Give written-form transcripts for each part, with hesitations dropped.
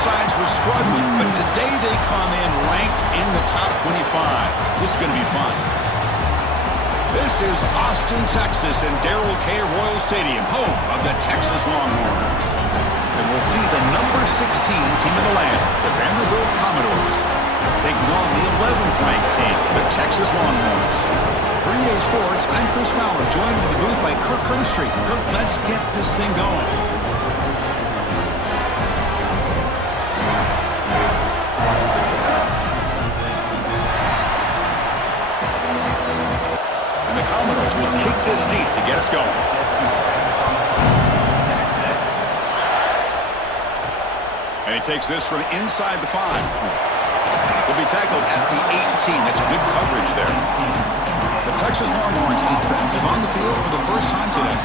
sides were struggling, but today they come in ranked in the top 25. This is going to be fun. This is Austin, Texas, and Darrell K. Royal Stadium, home of the Texas Longhorns. As we'll see the number 16 team in the land, the Vanderbilt Commodores, taking on the 11th ranked team, the Texas Longhorns. For EA Sports, I'm Chris Fowler, joined in the booth by Kirk Herbstreit. Kirk, let's get this thing going. Commodores will kick this deep to get us going. And he takes this from inside the 5. Will be tackled at the 18. That's good coverage there. The Texas Longhorns offense is on the field for the first time today.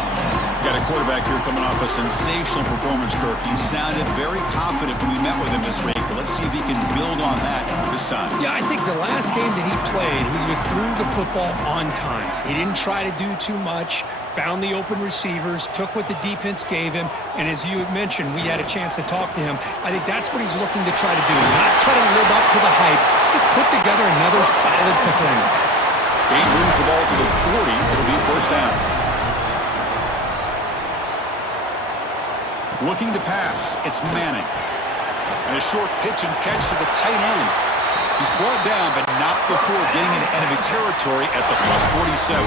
Got a quarterback here coming off a sensational performance, Kirk. He sounded very confident when we met with him this week, but let's see if he can build on that this time. Yeah, I think the last game that he played, he just threw the football on time. He didn't try to do too much, found the open receivers, took what the defense gave him, and as you mentioned, we had a chance to talk to him. I think that's what he's looking to try to do, not try to live up to the hype, just put together another solid performance. He moves the ball to the 40. It'll be first down. Looking to pass, it's Manning. And a short pitch and catch to the tight end. He's brought down, but not before getting into enemy territory at the plus 47.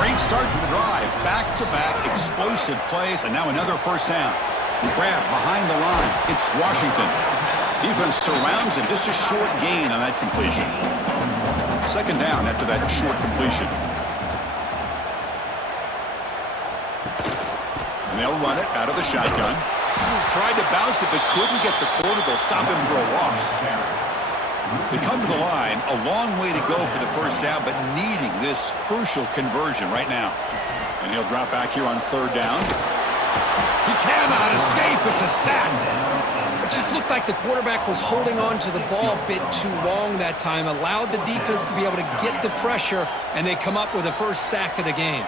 Great start for the drive. Back-to-back explosive plays, and now another first down. Grab behind the line. It's Washington. Defense surrounds him. Just a short gain on that completion. Second down after that short completion. They'll run it out of the shotgun. Tried to bounce it, but couldn't get the quarter. They'll stop him for a loss. They come to the line. A long way to go for the first down, but needing this crucial conversion right now. And he'll drop back here on third down. He cannot escape. It's a sack. It just looked like the quarterback was holding on to the ball a bit too long that time, allowed the defense to be able to get the pressure, and they come up with the first sack of the game.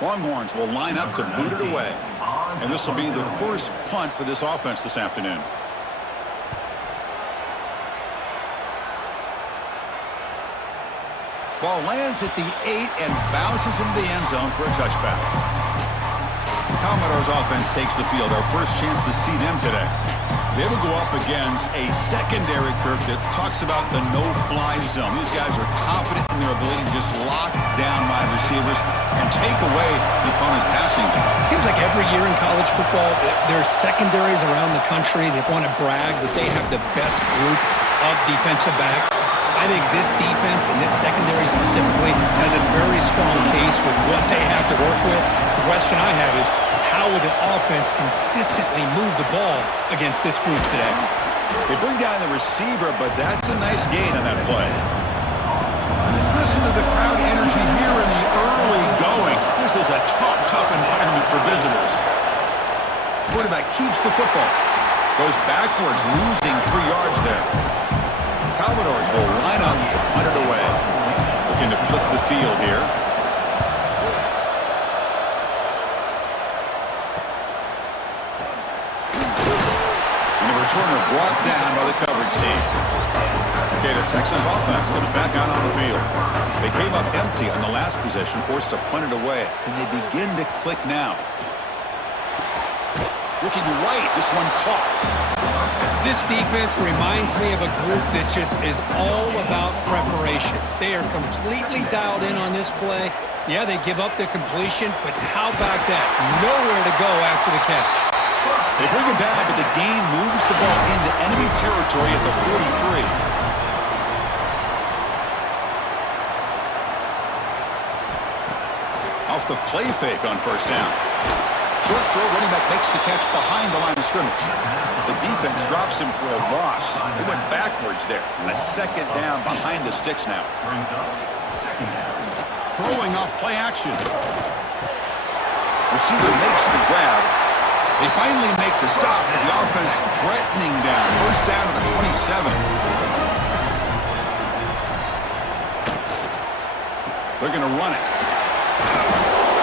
Longhorns will line up to boot it away. And this will be the first punt for this offense this afternoon. Ball lands at the 8 and bounces into the end zone for a touchback. The Commodores offense takes the field. Our first chance to see them today. They will go up against a secondary, Kirk, that talks about the no-fly zone. These guys are confident in their ability to just lock down wide receivers and take away the opponent's passing game. Seems like every year in college football, there's secondaries around the country that want to brag that they have the best group of defensive backs. I think this defense and this secondary specifically has a very strong case with what they have to work with. The question I have is, how will the offense consistently move the ball against this group today? They bring down the receiver, but that's a nice gain on that play. Listen to the crowd energy here in the early going. This is a tough environment for visitors. Quarterback keeps the football. Goes backwards, losing 3 yards there. Commodores will line up to punt it away. Looking to flip the field here. Returner brought down by the coverage team. Okay, the Texas offense comes back out on the field. They came up empty on the last possession, forced to punt it away. Can they begin to click now? Looking right, this one caught. This defense reminds me of a group that just is all about preparation. They are completely dialed in on this play. Yeah, they give up the completion, but how about that? Nowhere to go after the catch. They bring him down, but the gain moves the ball into enemy territory at the 43. Off the play fake on first down. Short throw, running back makes the catch behind the line of scrimmage. The defense drops him for a loss. He went backwards there. A second down behind the sticks now. Throwing off play action. Receiver makes the grab. They finally make the stop, but the offense threatening down. First down to the 27. They're going to run it.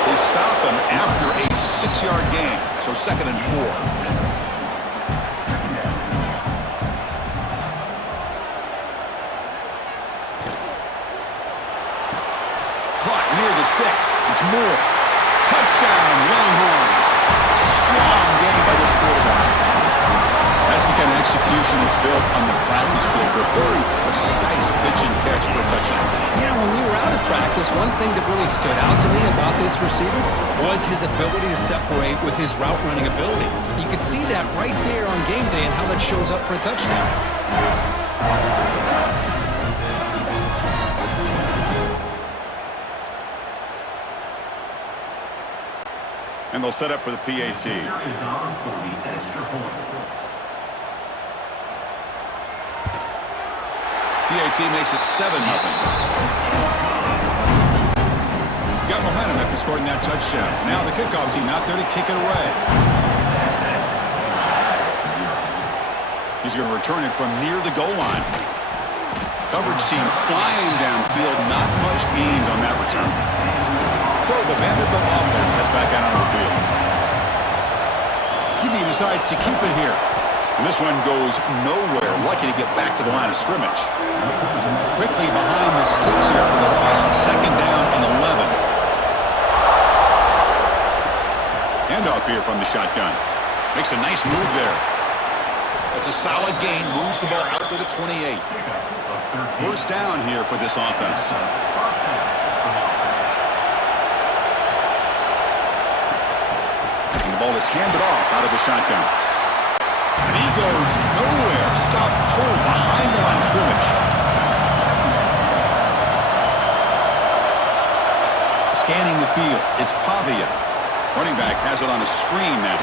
They stop him after a 6-yard gain, so 2nd and 4. Caught near the sticks. It's Moore. Touchdown, Longhorns. Strong game by this quarterback. That's the kind of execution that's built on the practice field. A very precise pitch and catch for a touchdown. Yeah, when we were out of practice, one thing that really stood out to me about this receiver was his ability to separate with his route running ability. You could see that right there on game day and how that shows up for a touchdown. And they'll set up for the PAT. PAT makes it 7-0. Got momentum after scoring that touchdown. Now the kickoff team out there to kick it away. He's going to return it from near the goal line. Coverage team flying downfield. Not much gained on that return. So the Vanderbilt offense heads back out on the field. He decides to keep it here. And this one goes nowhere. Lucky to get back to the line of scrimmage. Quickly behind the sticks here for the loss. 2nd down and 11. Handoff here from the shotgun. Makes a nice move there. It's a solid gain. Moves the ball out to the 28. 1st down here for this offense. And the ball is handed off out of the shotgun. And he goes nowhere. Stop cold behind the line of scrimmage. Scanning the field. It's Pavia. Running back has it on a screen now.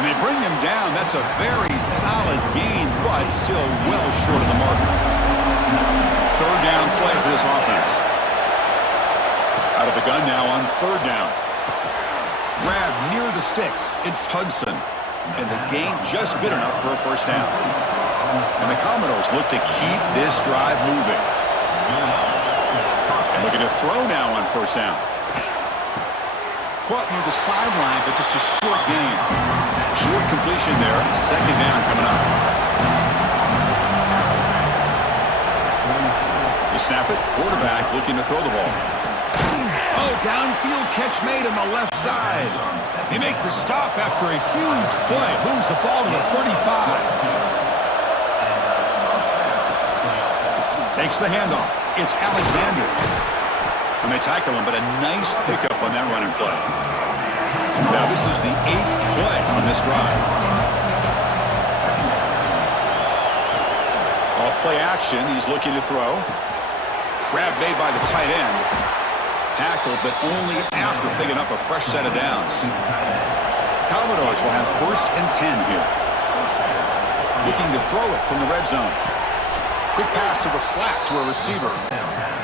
And they bring him down. That's a very solid gain, but still well short of the mark. 3rd down play for this offense. Out of the gun now on 3rd down. Grab near the sticks. It's Hudson. And the gain just good enough for a 1st down. And the Commodores look to keep this drive moving. And looking to throw now on 1st down. Caught near the sideline, but just a short gain. Short completion there. 2nd down coming up. They snap it. Quarterback looking to throw the ball. Oh, downfield catch made on the left side. They make the stop after a huge play. Moves the ball to the 35. Takes the handoff. It's Alexander. And they tackle him, but a nice pickup on that running play. Now this is the 8th play on this drive. Off play action. He's looking to throw. Grab made by the tight end. Tackled, but only after picking up a fresh set of downs. Commodores will have 1st and 10 here. Looking to throw it from the red zone. Quick pass to the flat to a receiver.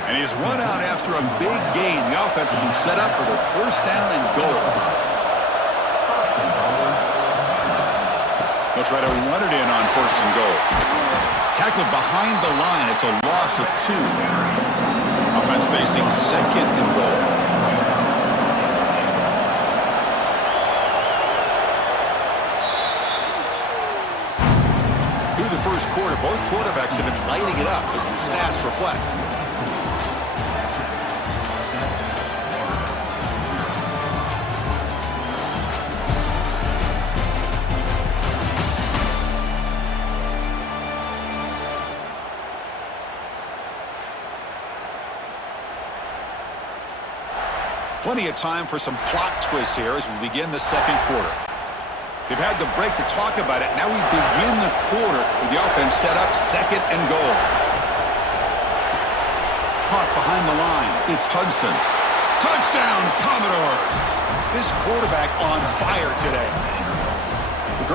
And he's run out after a big gain. The offense will be set up for the 1st down and goal. They'll try to run it in on 1st and goal. Tackled behind the line. It's a loss of 2. Offense facing 2nd and goal. Through the 1st quarter, both quarterbacks have been lighting it up as the stats reflect. Plenty of time for some plot twists here as we begin the 2nd quarter. They've had the break to talk about it. Now we begin the quarter with the offense set up 2nd and goal. Caught behind the line. It's Hudson. Touchdown, Commodores! This quarterback on fire today.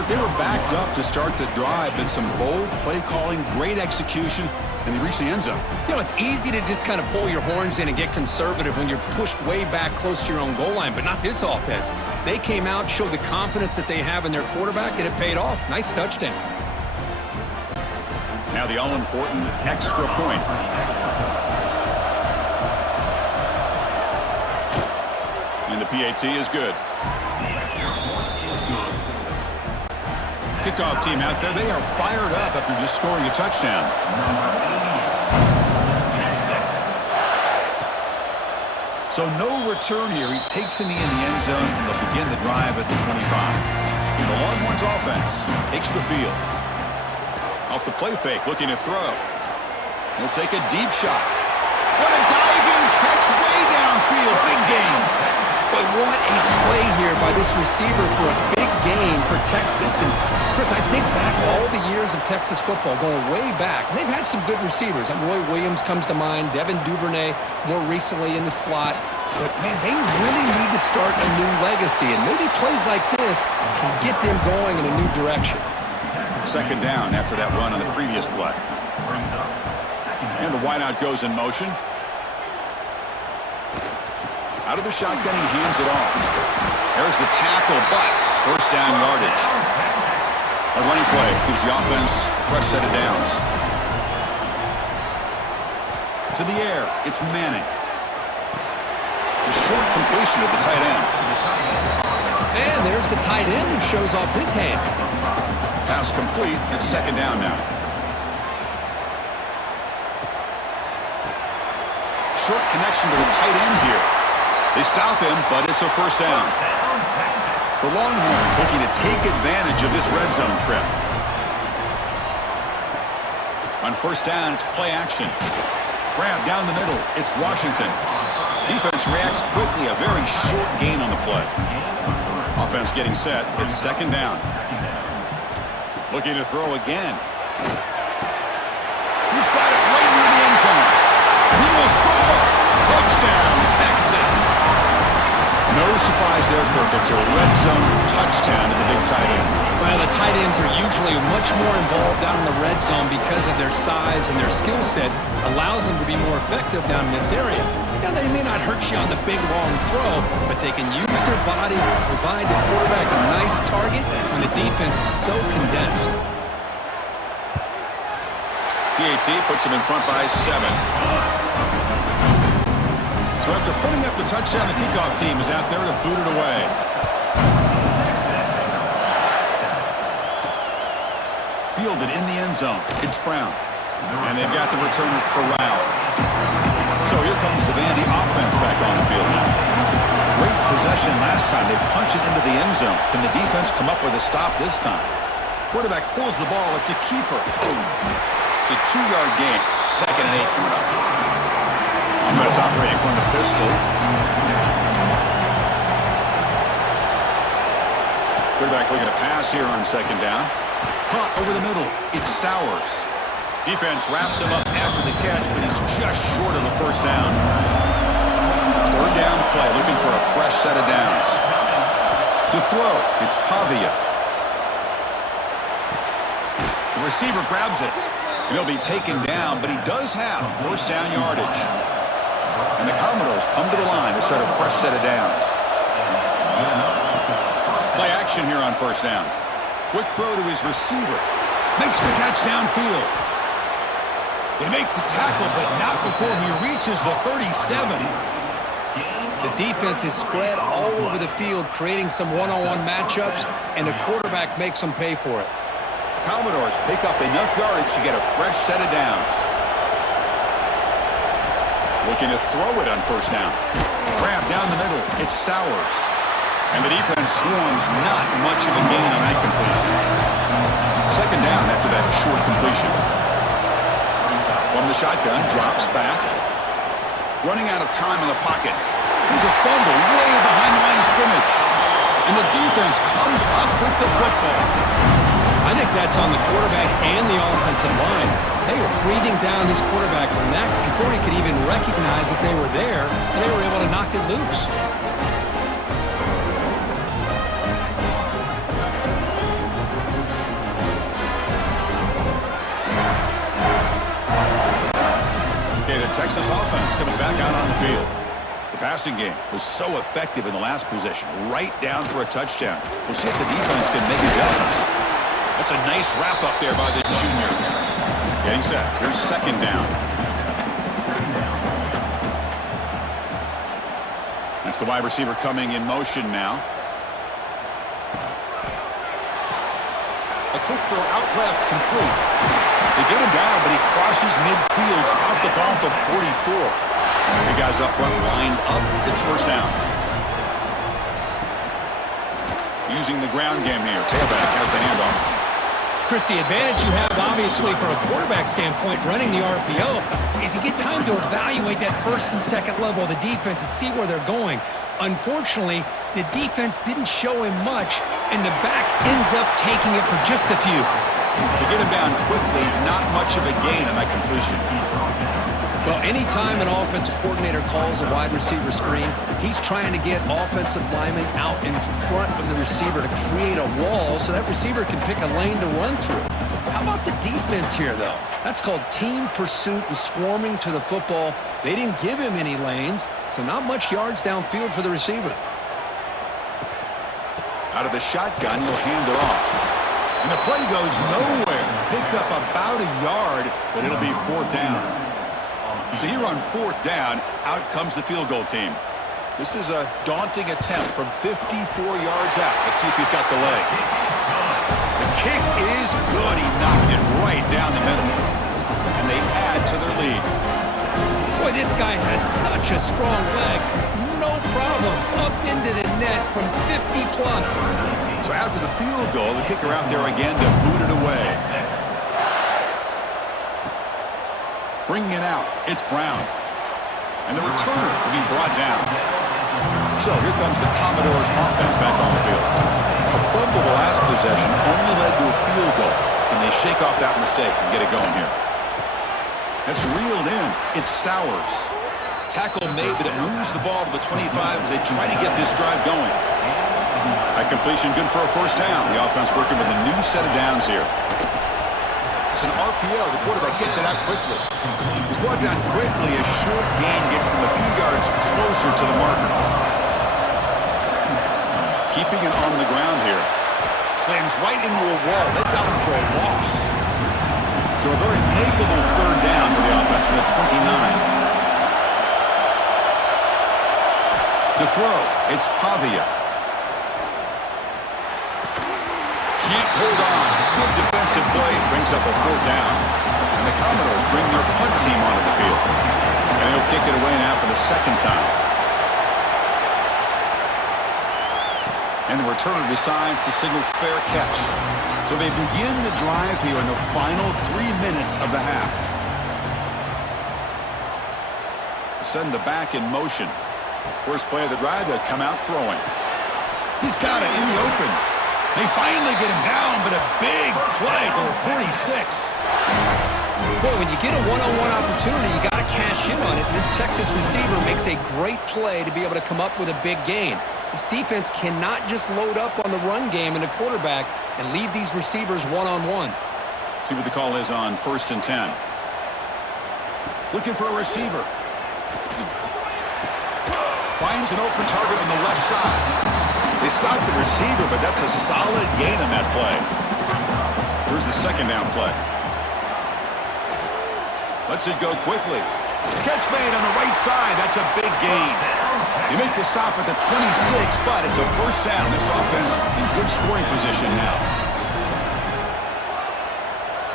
They were backed up to start the drive, but some bold play calling, great execution, and they reached the end zone. You know, it's easy to just kind of pull your horns in and get conservative when you're pushed way back close to your own goal line, but not this offense. They came out, showed the confidence that they have in their quarterback, and it paid off. Nice touchdown. Now the all-important extra point. And the PAT is good. Kickoff team out there, they are fired up after just scoring a touchdown. So no return here. He takes a knee in the end zone, and they'll begin the drive at the 25. The Longhorns offense takes the field. Off the play fake, looking to throw. He'll take a deep shot. What a diving catch way downfield. Big game. But what a play here by this receiver for a big gain for Texas. And Chris, I think back all the years of Texas football, going way back, and they've had some good receivers. Roy Williams comes to mind, Devin Duvernay more recently in the slot. But, man, they really need to start a new legacy, and maybe plays like this can get them going in a new direction. Second down after that run on the previous play. And the wideout goes in motion. Out of the shotgun, he hands it off. There's the tackle, but first down yardage. A running play gives the offense a fresh set of downs. To the air, it's Manning. A short completion of the tight end. And there's the tight end who shows off his hands. Pass complete. It's second down now. Short connection to the tight end here. They stop him, but it's a first down. The Longhorns looking to take advantage of this red zone trip. On first down, it's play action. Grab down the middle. It's Washington. Defense reacts quickly. A very short gain on the play. Offense getting set. It's second down. Looking to throw again. He's got it right near the end zone. He will score. Touchdown, Texas. No surprise there, Kirk. It's a red zone touchdown to the big tight end. Well, the tight ends are usually much more involved down in the red zone because of their size and their skill set allows them to be more effective down in this area. Now, they may not hurt you on the big, long throw, but they can use their bodies to provide the quarterback a nice target when the defense is so condensed. PAT puts him in front by 7. So after putting up the touchdown, the kickoff team is out there to boot it away. Fielded in the end zone. It's Brown. And they've got the returner corralled. So here comes the Vandy offense back on the field now. Great possession last time. They punch it into the end zone. Can the defense come up with a stop this time? Quarterback pulls the ball. It's a keeper. It's a 2-yard gain. Second and 8 coming up. Offense operating from the pistol. Quarterback looking to pass here on second down. Caught over the middle. It's Stowers. Defense wraps him up after the catch, but he's just short of a first down. Third down play, looking for a fresh set of downs. To throw, it's Pavia. The receiver grabs it. And he'll be taken down, but he does have first down yardage. And the Commodores come to the line to set a fresh set of downs. Play action here on first down. Quick throw to his receiver. Makes the catch downfield. They make the tackle, but not before he reaches the 37. The defense is spread all over the field, creating some one-on-one matchups, and the quarterback makes them pay for it. Commodores pick up enough yardage to get a fresh set of downs. Looking to throw it on first down. Grab down the middle. It's Stowers. And the defense swarms, not much of a gain on that completion. Second down after that short completion. From the shotgun, drops back. Running out of time in the pocket. There's a fumble way behind the line of scrimmage. And the defense comes up with the football. I think that's on the quarterback and the offensive line. They were breathing down his quarterback's neck before he could even recognize that they were there, and they were able to knock it loose. Okay, the Texas offense comes back out on the field. The passing game was so effective in the last possession, right down for a touchdown. We'll see if the defense can make adjustments. That's a nice wrap up there by the junior. Getting set. Here's second down. It's the wide receiver coming in motion now. A quick throw out left, complete. They get him down, but he crosses midfield, out the ball to 44. The guys up front lined up. It's first down. Using the ground game here. Tailback has the handoff. Chris, the advantage you have, obviously, from a quarterback standpoint, running the RPO, is you get time to evaluate that first and second level of the defense and see where they're going. Unfortunately, the defense didn't show him much, and the back ends up taking it for just a few. They get him down quickly, not much of a gain on that completion. Well, anytime an offensive coordinator calls a wide receiver screen, he's trying to get offensive linemen out in front of the receiver to create a wall so that receiver can pick a lane to run through. How about the defense here, though? That's called team pursuit and swarming to the football. They didn't give him any lanes, so not much yards downfield for the receiver. Out of the shotgun, he'll hand it off. And the play goes nowhere. Picked up about a yard, but it'll be fourth down. So here on fourth down, out comes the field goal team. This is a daunting attempt from 54 yards out. Let's see if he's got the leg. The kick is good. He knocked it right down the middle. And they add to their lead. Boy, this guy has such a strong leg. No problem. Up into the net from 50 plus. So after the field goal, the kicker out there again to boot it away. Bringing it out, it's Brown. And the returner will be brought down. So here comes the Commodores offense back on the field. A fumble the last possession only led to a field goal. Can they shake off that mistake and get it going here? It's reeled in. It's Stowers. Tackle made, but it moves the ball to the 25 as they try to get this drive going. That completion good for a first down. The offense working with a new set of downs here. It's an RPO. The quarterback gets it out quickly. He's brought down quickly. A short gain gets them a few yards closer to the marker. Keeping it on the ground here. Slams right into a wall. They got him for a loss. So a very makeable third down for the offense with a 29. To throw, it's Pavia. Can't hold on. Good defensive play brings up a fourth down. And the Commodores bring their punt team onto the field. And they'll kick it away now for the second time. And the returner decides to signal fair catch. So they begin the drive here in the final 3 minutes of the half. Send the back in motion. First play of the drive, they'll come out throwing. He's got it in the open. They finally get him down, but a big play to the 46. Boy, when you get a one-on-one opportunity, you got to cash in on it. This Texas receiver makes a great play to be able to come up with a big gain. This defense cannot just load up on the run game and the quarterback and leave these receivers one-on-one. See what the call is on 1st and 10. Looking for a receiver. Finds an open target on the left side. They stop the receiver, but that's a solid gain on that play. Here's the second down play. Lets it go quickly. Catch made on the right side. That's a big gain. You make the stop at the 26, but it's a first down. This offense in good scoring position now.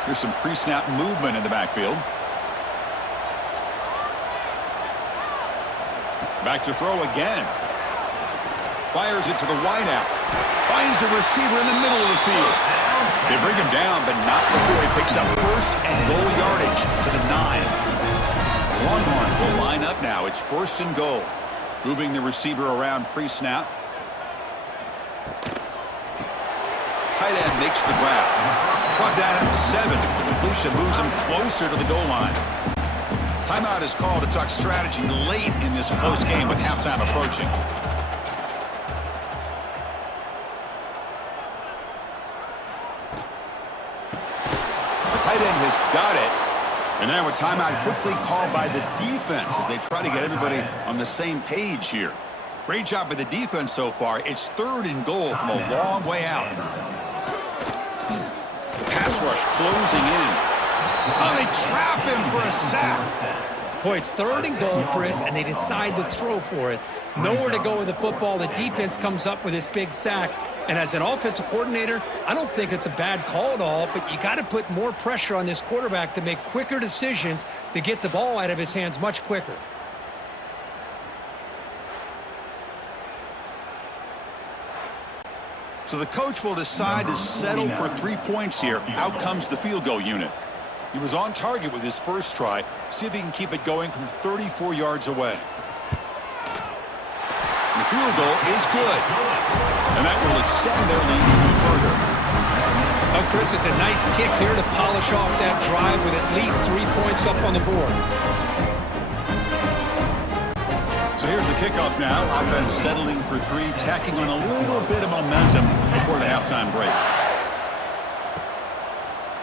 Here's some pre-snap movement in the backfield. Back to throw again. Fires it to the wideout. Finds a receiver in the middle of the field. They bring him down, but not before he picks up first and goal yardage to the 9. Longhorns will line up now. It's 1st and goal. Moving the receiver around pre-snap. Tight end makes the grab. Brought down at the 7. The completion moves him closer to the goal line. Timeout is called to talk strategy late in this close game with halftime approaching. The tight end has got it. And now a timeout quickly called by the defense as they try to get everybody on the same page here. Great job by the defense so far. It's 3rd and goal from a long way out. The pass rush closing in. Oh, they trap him for a sack. Boy, it's 3rd and goal, Chris, and they decide to throw for it. Nowhere to go with the football. The defense comes up with this big sack. And as an offensive coordinator, I don't think it's a bad call at all, but you got to put more pressure on this quarterback to make quicker decisions to get the ball out of his hands much quicker. So the coach will decide to settle for 3 points here. Out comes the field goal unit. He was on target with his first try. See if he can keep it going from 34 yards away. And the field goal is good. And that will extend their lead even further. Oh, Chris, it's a nice kick here to polish off that drive with at least 3 points up on the board. So here's the kickoff now. Offense settling for 3, tacking on a little bit of momentum before the halftime break.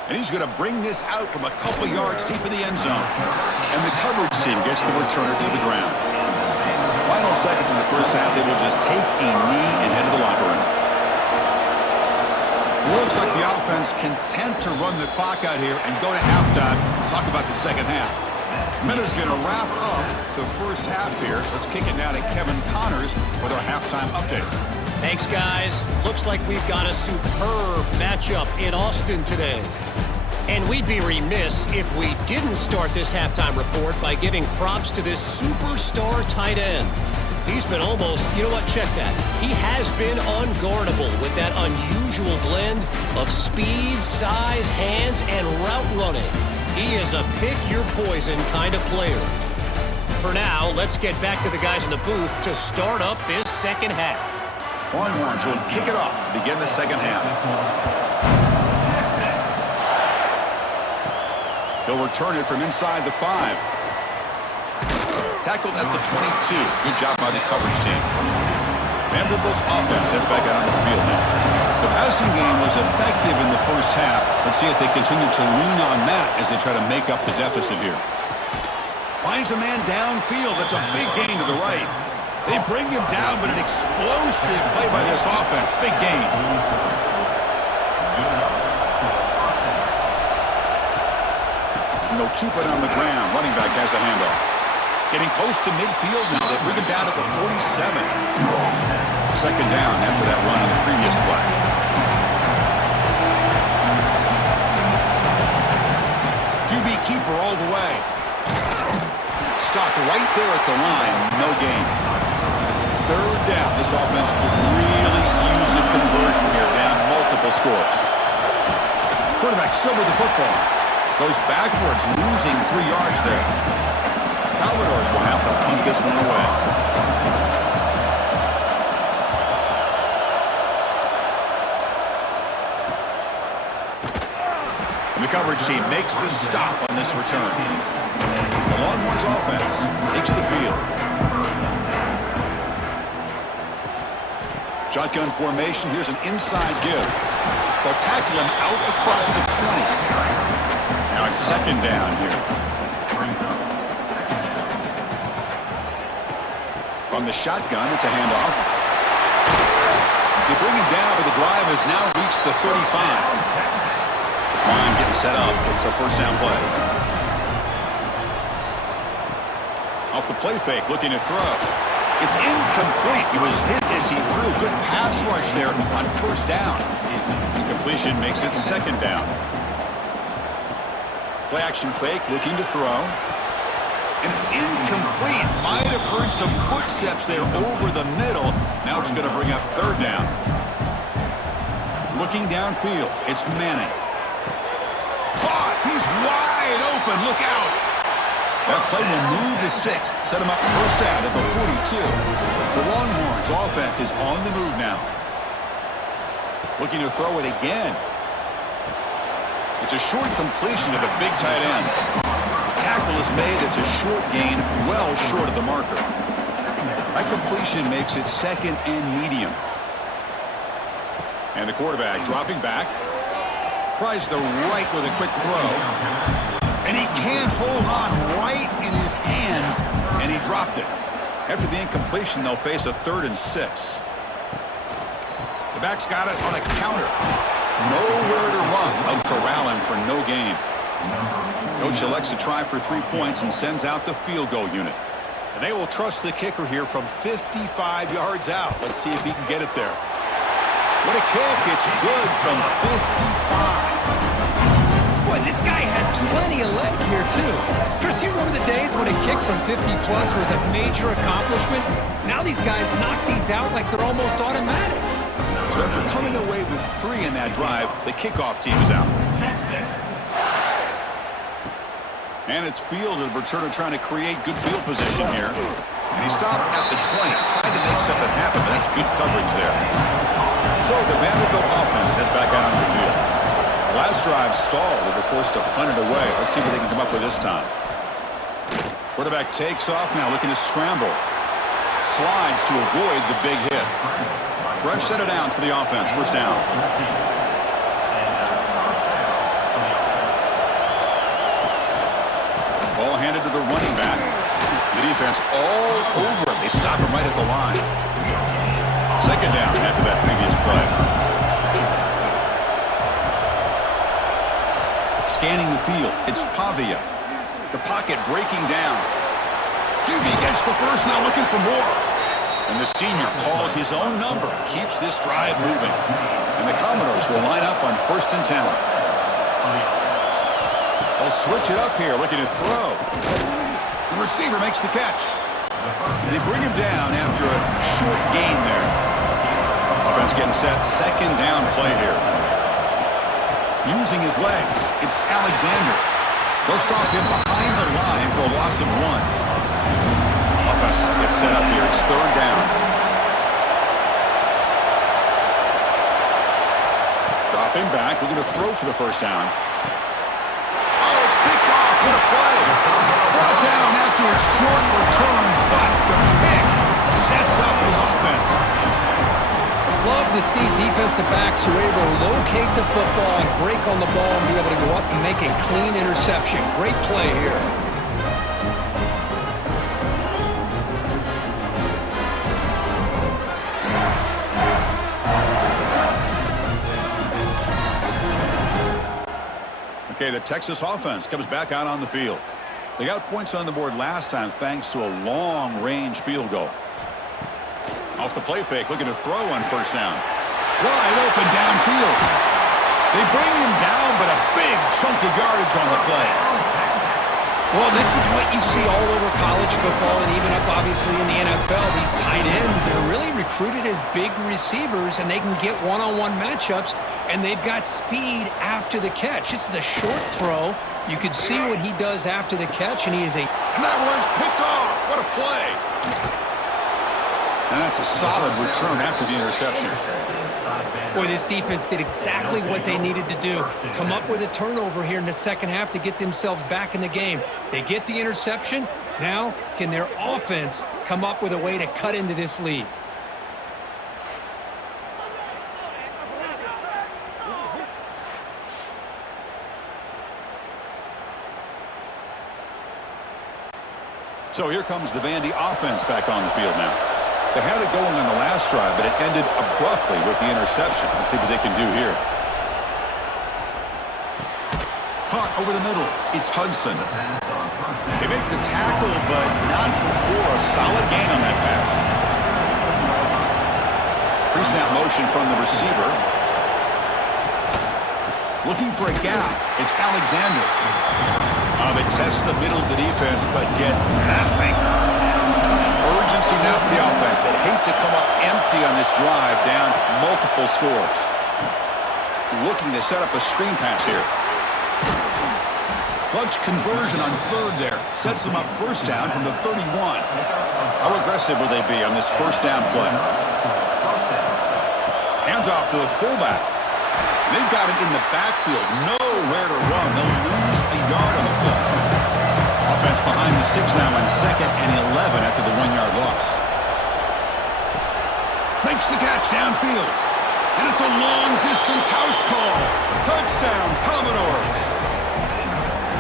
And he's going to bring this out from a couple yards deep in the end zone. And the coverage team gets the returner to the ground. Final seconds in the first half, they will just take a knee and head to the locker room. Looks like the offense content to run the clock out here and go to halftime. Talk about the second half. Miller's going to wrap up the first half here. Let's kick it now to Kevin Connors with our halftime update. Thanks, guys. Looks like we've got a superb matchup in Austin today. And we'd be remiss if we didn't start this halftime report by giving props to this superstar tight end. He's been almost, you know what, check that. He has been unguardable with that unusual blend of speed, size, hands, and route running. He is a pick-your-poison kind of player. For now, let's get back to the guys in the booth to start up this second half. Longhorns will kick it off to begin the second half. He'll return it from inside the 5. Tackled at the 22. Good job by the coverage team. Vanderbilt's offense heads back out onto the field now. The passing game was effective in the first half. Let's see if they continue to lean on that as they try to make up the deficit here. Finds a man downfield. That's a big gain to the right. They bring him down, but an explosive play by this offense. Big gain. And they'll keep it on the ground. Running back has the handoff. Getting close to midfield now. They bring him down at the 47. Second down after that run on the previous play. QB keeper all the way. Stopped right there at the line. No gain. Third down. This offense could really use a conversion here, down multiple scores. Quarterback still with the football. Goes backwards, losing 3 yards there. Commodores will have to punt this one away. And the coverage team makes the stop on this return. The Longhorns offense takes the field. Shotgun formation. Here's an inside give. They'll tackle him out across the 20. Now it's second down here. From the shotgun, it's a handoff. They bring him down, but the drive has now reached the 35. This line getting set up. It's a first down play. Off the play fake, looking to throw. It's incomplete. He was hit as he threw. Good pass rush there on first down. Incompletion makes it second down. Play action fake, looking to throw. And it's incomplete. Might have heard some footsteps there over the middle. Now it's going to bring up third down. Looking downfield, it's Manning. Caught! He's wide open. Look out! That play will move the sticks. Set him up first down at the 42. The Longhorns offense is on the move now. Looking to throw it again. It's a short completion to the big tight end. Tackle is made. It's a short gain, well short of the marker. That completion makes it second and medium. And the quarterback dropping back. Tries the right with a quick throw. And he can't hold on right in his hands, and he dropped it. After the incompletion, they'll face a 3rd and 6. The back's got it on a counter. Nowhere to run. They'll corral him for no gain. Coach elects to try for 3 points and sends out the field goal unit. And they will trust the kicker here from 55 yards out. Let's see if he can get it there. What a kick. It's good from 55. Boy, this guy had plenty of leg here, too. Chris, you remember the days when a kick from 50-plus was a major accomplishment? Now these guys knock these out like they're almost automatic. So after coming away with 3 in that drive, the kickoff team is out. And it's fielded. Returner trying to create good field position here. And he stopped at the 20, trying to make something happen, but that's good coverage there. So the Vanderbilt offense heads back out on the field. The last drive stalled. They were forced to punt it away. Let's see what they can come up with this time. Quarterback takes off now, looking to scramble. Slides to avoid the big hit. Fresh set of downs for the offense. First down. Ball handed to the running back. The defense all over it. They stop him right at the line. Second down after that previous play. Scanning the field, it's Pavia. The pocket breaking down. QB gets the first, now looking for more. And the senior calls his own number and keeps this drive moving. And the Commodores will line up on 1st and 10. They'll switch it up here, looking to throw. The receiver makes the catch. They bring him down after a short gain there. Offense getting set, second down play here. Using his legs, it's Alexander. They'll stop him behind the line for a loss of 1. Offense gets set up here. It's third down. Dropping back, looking to throw for the first down. Oh, it's picked off. What a play. Brought down after a short return, but the pick sets up his offense. Love to see defensive backs who are able to locate the football and break on the ball and be able to go up and make a clean interception. Great play here. Okay, the Texas offense comes back out on the field. They got points on the board last time thanks to a long-range field goal. Off the play fake, looking to throw on first down. Wide open downfield. They bring him down, but a big chunk of yardage on the play. Well, this is what you see all over college football and even up, obviously, in the NFL. These tight ends are really recruited as big receivers, and they can get one-on-one matchups, and they've got speed after the catch. This is a short throw. You can see what he does after the catch, and he is a... And that one's picked off. What a play. And that's a solid return after the interception. Boy, this defense did exactly what they needed to do. Come up with a turnover here in the second half to get themselves back in the game. They get the interception. Now, can their offense come up with a way to cut into this lead? So here comes the Vandy offense back on the field now. They had it going on the last drive, but it ended abruptly with the interception. Let's see what they can do here. Caught over the middle. It's Hudson. They make the tackle, but not before a solid gain on that pass. Pre-snap motion from the receiver. Looking for a gap. It's Alexander. They test the middle of the defense, but get nothing. Urgency now for the offense. They'd hate to come up empty on this drive, down multiple scores. Looking to set up a screen pass here. Clutch conversion on third there. Sets them up first down from the 31. How aggressive will they be on this first down play? Hands off to the fullback. They've got it in the backfield. Nowhere to run. They'll lose a yard on the play. Offense behind the 6 now on 2nd and 11 after the 1-yard loss. Makes the catch downfield. And it's a long-distance house call. Touchdown, Commodores.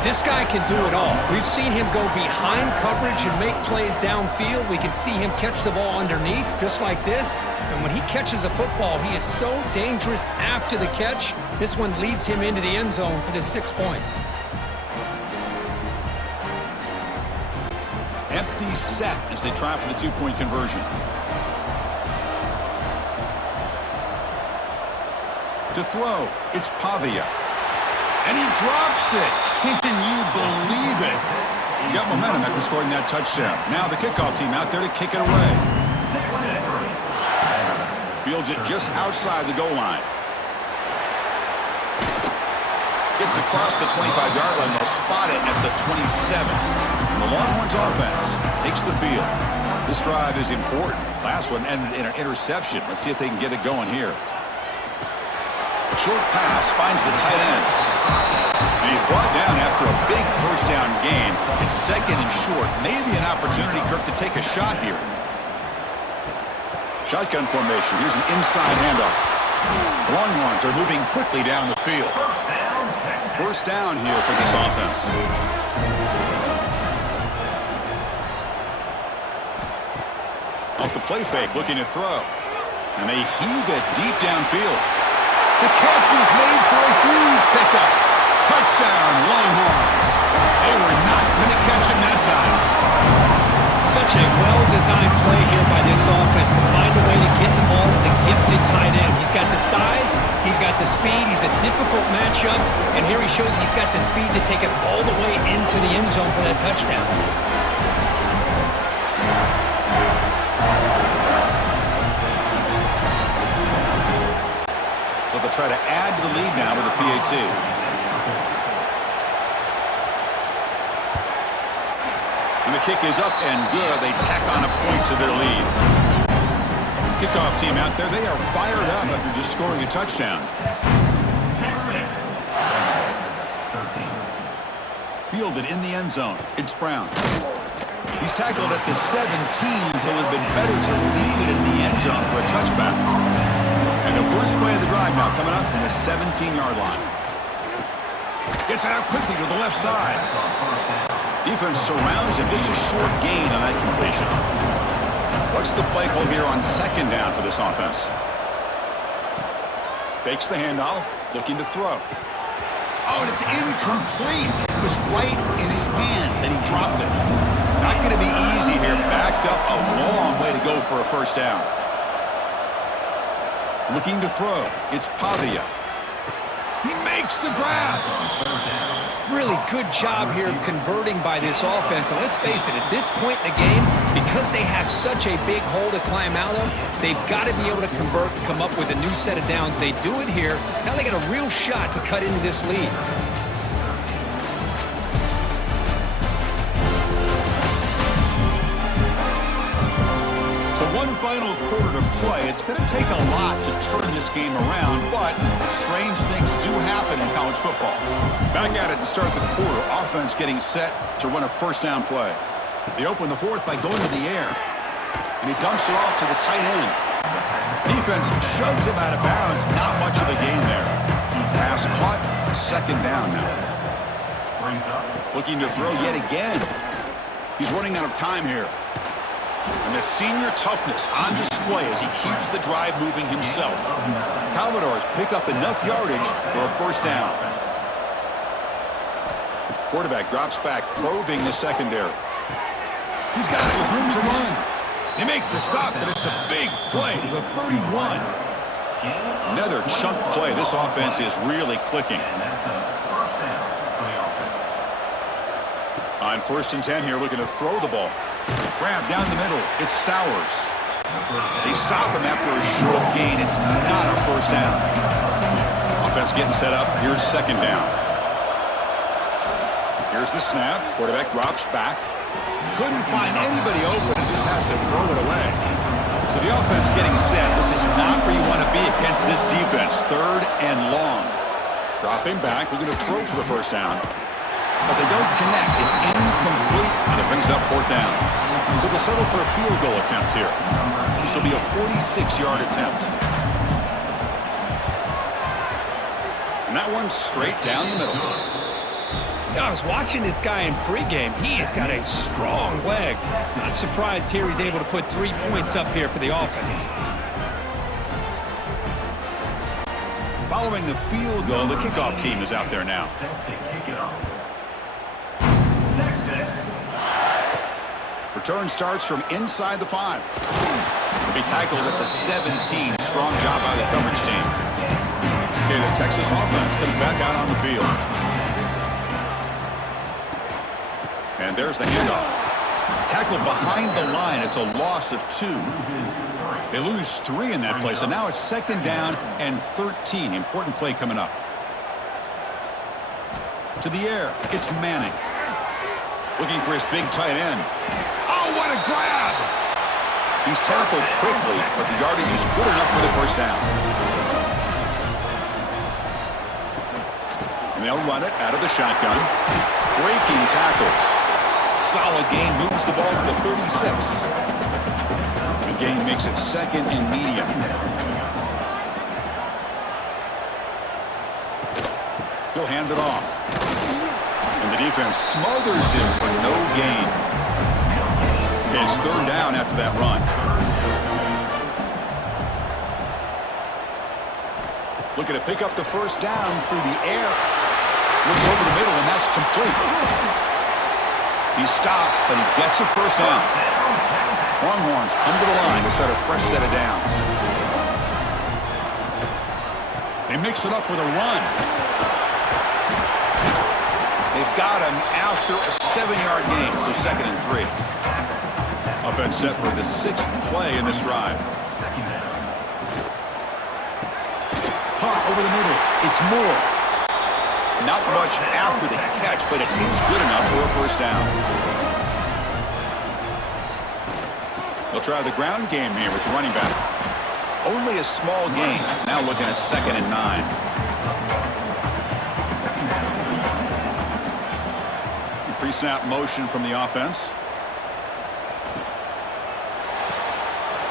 This guy can do it all. We've seen him go behind coverage and make plays downfield. We can see him catch the ball underneath, just like this. And when he catches a football, he is so dangerous after the catch. This one leads him into the end zone for the 6 points. reset as they try for the two-point conversion. To throw, it's Pavia. And he drops it. Can you believe it? He got momentum after scoring that touchdown. Now the kickoff team out there to kick it away. Fields it just outside the goal line. Gets across the 25-yard line. They'll spot it at the 27. And the Longhorns offense takes the field. This drive is important. Last one ended in an interception. Let's see if they can get it going here. Short pass finds the tight end. And he's brought down after a big first down gain. It's second and short. Maybe an opportunity, Kirk, to take a shot here. Shotgun formation. Here's an inside handoff. The Longhorns are moving quickly down the field. First down here for this offense. Off the play fake, looking to throw. And they heave it deep downfield. The catch is made for a huge pickup. Touchdown, Longhorns. They were not going to catch him that time. Such a well-designed play here by this offense to find a way to get the ball to the gifted tight end. He's got the size, he's got the speed, he's a difficult matchup, and here he shows he's got the speed to take it all the way into the end zone for that touchdown. So they'll try to add to the lead now with a PAT. And the kick is up and good. They tack on a point to their lead. Kickoff team out there, they are fired up after just scoring a touchdown. Fielded in the end zone. It's Brown. He's tackled at the 17, so it would have been better to leave it in the end zone for a touchback. And the first play of the drive now coming up from the 17-yard line. Gets it out quickly to the left side. Defense surrounds him. Just a short gain on that completion. What's the play call here on second down for this offense? Fakes the handoff, looking to throw. Oh, and it's incomplete. It was right in his hands, and he dropped it. Not going to be easy here. Backed up a long way to go for a first down. Looking to throw. It's Pavia. He makes the grab. Really good job here of converting by this offense. And let's face it, at this point in the game, because they have such a big hole to climb out of, they've got to be able to convert, come up with a new set of downs. They do it here. Now they got a real shot to cut into this lead. So one final quarter to play. It's going to take a lot to turn this game around, but strange things do happen in college football. Back at it to start the quarter. Offense getting set to run a first down play. They open the fourth by going to the air. And he dumps it off to the tight end. Defense shoves him out of bounds. Not much of a gain there. Pass caught. Second down now. Looking to throw yet again. He's running out of time here. And that senior toughness on display as he keeps the drive moving himself. Commodores pick up enough yardage for a first down. Quarterback drops back, probing the secondary. He's got it with room to run. They make the stop, but it's a big play to the 31. Another chunk play. This offense is really clicking. On 1st and 10 here, looking to throw the ball. Grab down the middle. It's Stowers. They stop him after a short gain. It's not a first down. Offense getting set up. Here's second down. Here's the snap. Quarterback drops back. Couldn't find anybody open and just has to throw it away. So the offense getting set. This is not where you want to be against this defense. 3rd and long. Dropping back. Looking to throw for the first down. But they don't connect. It's incomplete, and it brings up 4th down. So they'll settle for a field goal attempt here. This will be a 46-yard attempt. And that one straight down the middle. I was watching this guy in pregame. He has got a strong leg. Not surprised here he's able to put 3 points up here for the offense. Following the field goal, the kickoff team is out there now. Return starts from inside the 5. He'll be tackled at the 17. Strong job by the coverage team. Okay, the Texas offense comes back out on the field. And there's the handoff. Tackled behind the line. It's a loss of 2. They lose 3 in that play, so now it's 2nd down and 13. Important play coming up. To the air. It's Manning. Looking for his big tight end. Oh, what a grab! He's tackled quickly, but the yardage is good enough for the first down. And they'll run it out of the shotgun. Breaking tackles. Solid gain, moves the ball to the 36. The gain makes it 2nd and medium. He'll hand it off. And the defense smothers him for no gain. Okay, it's 3rd down after that run. Looking to pick up the first down through the air. Looks over the middle, and that's complete. He's stopped, but he gets a first down. Longhorns come to the line to start a fresh set of downs. They mix it up with a run. They've got him after a 7-yard gain, so 2nd and 3. Offense set for the 6th play in this drive. Hot over the middle. It's Moore. Not much after the catch, but it is good enough for a first down. They'll try the ground game here with the running back. Only a small gain. Now looking at 2nd and 9. Pre-snap motion from the offense.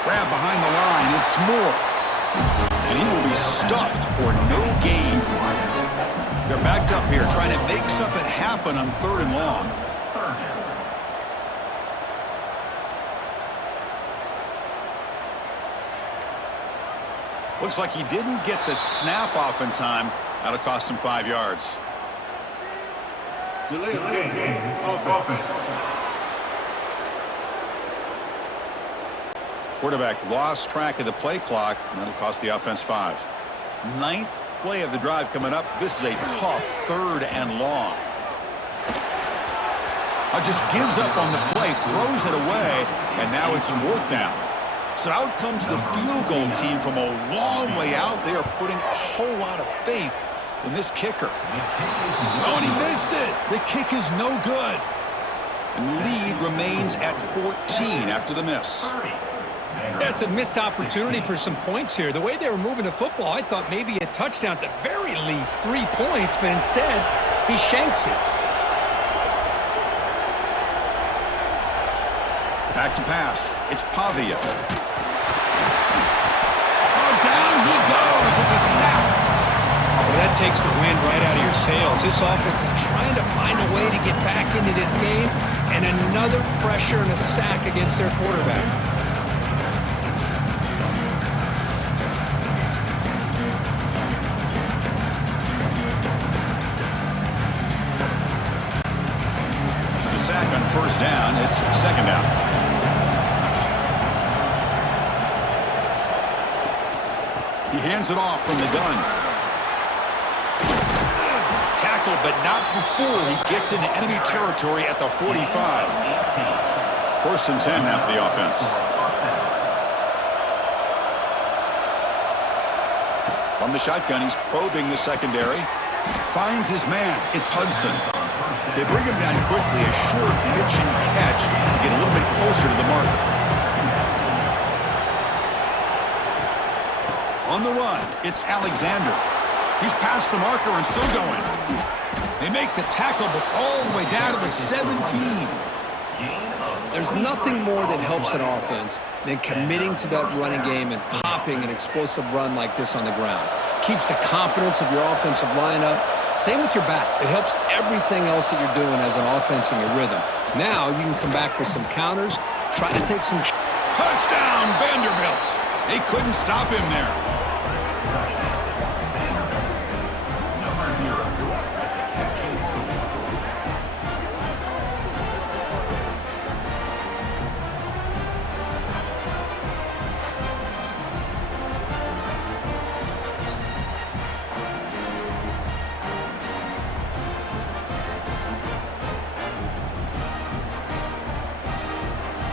Grab behind the line. It's Moore. And he will be stuffed for no gain. They're backed up here trying to make something happen on 3rd and long. Looks like he didn't get the snap off in time. That'll cost him 5 yards. Delay of game. Offense. Quarterback lost track of the play clock, and that'll cost the offense 5. 9th play of the drive coming up. This is a tough 3rd and long. Just gives up on the play, throws it away, and now it's 4th down. So out comes the field goal team from a long way out. They are putting a whole lot of faith in this kicker. Oh, and he missed it. The kick is no good. And the lead remains at 14 after the miss. That's a missed opportunity for some points here. The way they were moving the football, I thought maybe a touchdown at the very least, 3 points, but instead, he shanks it. Back to pass. It's Pavia. Oh, down he goes. It's a sack. Well, that takes the wind right out of your sails. This offense is trying to find a way to get back into this game, and another pressure and a sack against their quarterback. The sack on 1st down. It's 2nd down. He hands it off from the gun. Tackled, but not before he gets into enemy territory at the 45. 1st and 10 now for the offense. From the shotgun, he's probing the secondary. Finds his man. It's Hudson. They bring him down quickly, a short pitch and catch to get a little bit closer to the marker. On the run, it's Alexander. He's past the marker and still going. They make the tackle, but all the way down to the 17. There's nothing more that helps an offense than committing to that running game and popping an explosive run like this on the ground. Keeps the confidence of your offensive lineup. Same with your back. It helps everything else that you're doing as an offense in your rhythm. Now you can come back with some counters, try to take some... Touchdown, Vanderbilt. They couldn't stop him there.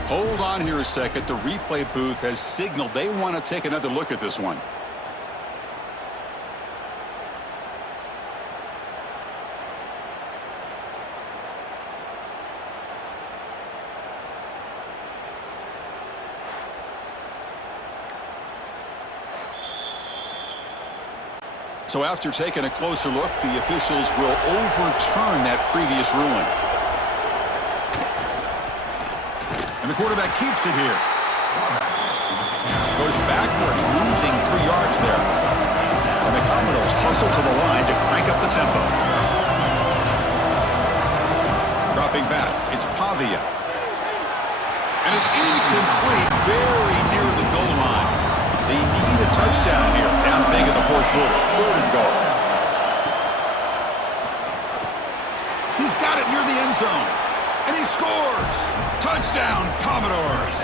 Hold on here a second. The replay booth has signaled they want to take another look at this one. So after taking a closer look, the officials will overturn that previous ruling. And the quarterback keeps it here. Goes backwards, losing 3 yards there. And the Commodores hustle to the line to crank up the tempo. Dropping back, it's Pavia. And it's incomplete, very near the goal line. They need a touchdown here, down big in the 4th quarter. 3rd and goal. He's got it near the end zone. And he scores! Touchdown, Commodores!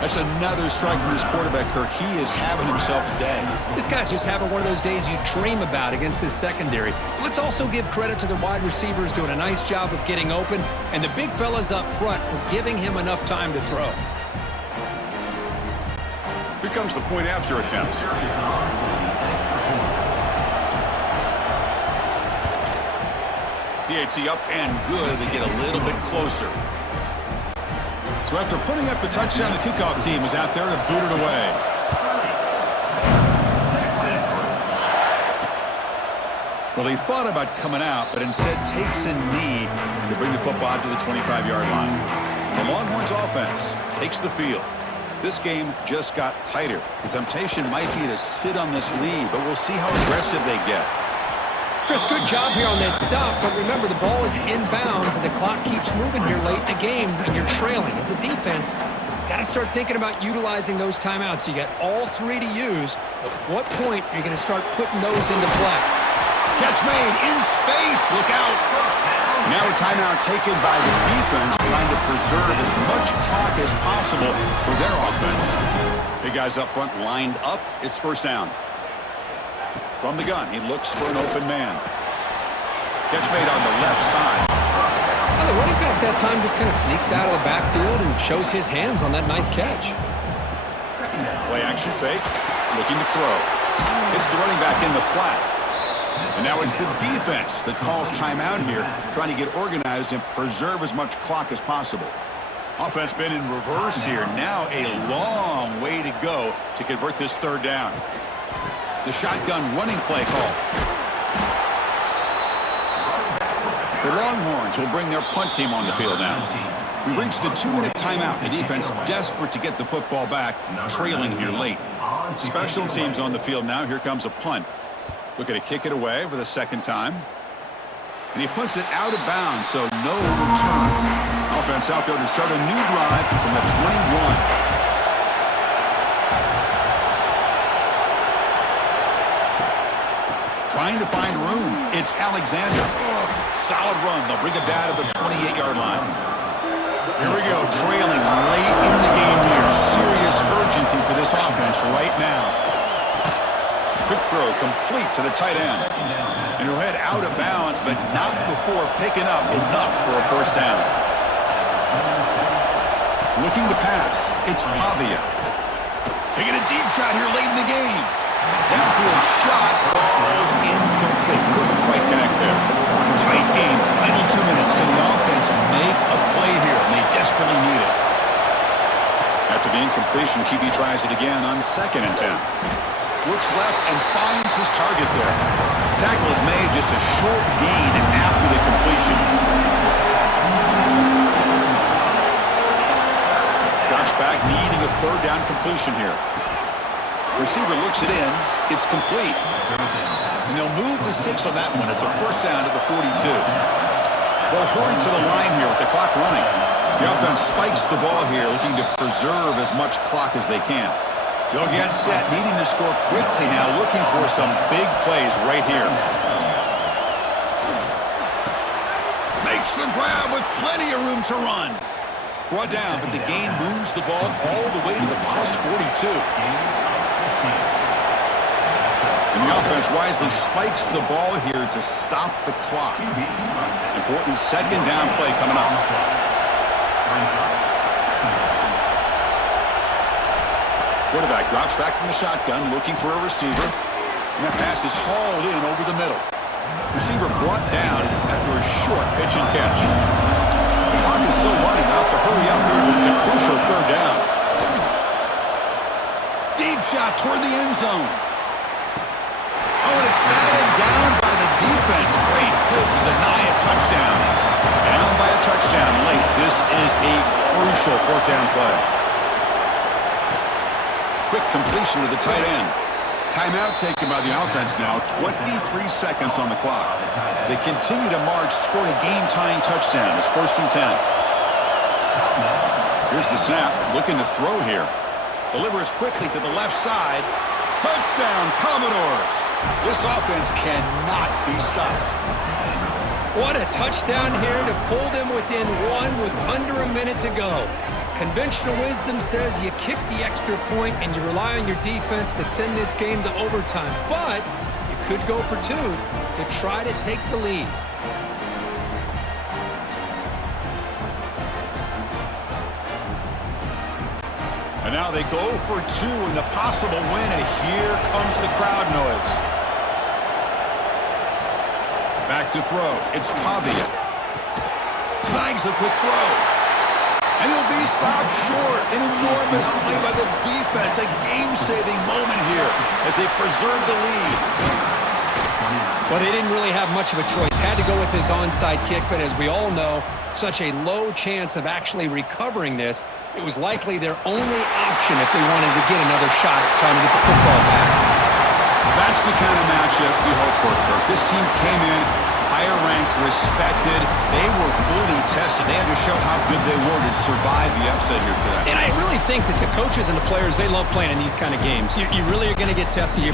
That's another strike from this quarterback, Kirk. He is having himself a day. This guy's just having one of those days you dream about against this secondary. Let's also give credit to the wide receivers doing a nice job of getting open, and the big fellas up front for giving him enough time to throw. Here comes the point after attempt. PAT up and good. They get a little bit closer. So after putting up the touchdown, the kickoff team is out there to boot it away. Well, he thought about coming out, but instead takes a knee to bring the football to the 25-yard line. The Longhorns offense takes the field. This game just got tighter. The temptation might be to sit on this lead, but we'll see how aggressive they get. Chris, good job here on that stop, but remember the ball is inbounds and the clock keeps moving here late in the game and you're trailing. As a defense, you got to start thinking about utilizing those timeouts. You got all 3 to use. At what point are you going to start putting those into play? Catch made in space. Look out. Now a timeout taken by the defense, trying to preserve as much clock as possible for their offense. Big guys up front lined up. It's 1st down. From the gun, he looks for an open man. Catch made on the left side. Well, the running back that time just kind of sneaks out of the backfield and shows his hands on that nice catch. Play action fake, looking to throw. It's the running back in the flat. And now it's the defense that calls timeout here, trying to get organized and preserve as much clock as possible. Offense been in reverse here. Now a long way to go to convert this 3rd down. The shotgun running play call. The Longhorns will bring their punt team on the field now. We've reached the 2-minute timeout. The defense desperate to get the football back, trailing here late. Special teams on the field now. Here comes a punt. Looking to kick it away for the 2nd time. And he punts it out of bounds, so no return. Offense out there to start a new drive from the 21. Trying to find room. It's Alexander. Solid run. They'll bring it back to the 28-yard line. Here we go. Trailing late in the game here. Serious urgency for this offense right now. Quick throw complete to the tight end. And he'll head out of bounds, but not before picking up enough for a 1st down. Looking to pass. It's Pavia. Taking a deep shot here late in the game. Downfield shot falls incomplete. Couldn't quite connect there. Tight game. Final 2 minutes. Can the offense make a play here? And they desperately need it. After the incompletion, QB tries it again on 2nd and 10. Looks left and finds his target there. Tackle is made, just a short gain after the completion. Drops back, needing a 3rd down completion here. Receiver looks it in. It's complete. And they'll move the 6 on that one. It's a 1st down to the 42. They'll hurry to the line here with the clock running. The offense spikes the ball here, looking to preserve as much clock as they can. They'll get set, needing to score quickly now, looking for some big plays right here. Makes the grab with plenty of room to run. Brought down, but the gain moves the ball all the way to the plus 42. And the offense wisely spikes the ball here to stop the clock. Important 2nd down play coming up. Quarterback drops back from the shotgun, looking for a receiver. And that pass is hauled in over the middle. Receiver brought down after a short pitch and catch. The clock is still running. Out to hurry up here, but it's a crucial third down. Deep shot toward the end zone. Oh, and it's batted down by the defense. Great play to deny a touchdown. Down by a touchdown late. This is a crucial fourth down play. Quick completion to the tight end. Timeout taken by the offense now. 23 seconds on the clock. They continue to march toward a game-tying touchdown. It's 1st and 10. Here's the snap. Looking to throw here. Delivers quickly to the left side. Touchdown, Commodores. This offense cannot be stopped. What a touchdown here to pull them within one with under a minute to go. Conventional wisdom says you kick the extra point and you rely on your defense to send this game to overtime. But you could go for two to try to take the lead. And now they go for two in the possible win, and here comes the crowd noise. Back to throw. It's Pavia. Snags the quick throw. And he'll be stopped short. An enormous play by the defense. A game-saving moment here as they preserve the lead. Well, they didn't really have much of a choice. Had to go with his onside kick, but as we all know, such a low chance of actually recovering this. It was likely their only option if they wanted to get another shot at trying to get the football back. That's the kind of matchup we hope for, Kirk. This team came in higher ranked, respected. They were fully tested. They had to show how good they were to survive the upset here today. And I really think that the coaches and the players, they love playing in these kind of games. You really are going to get tested.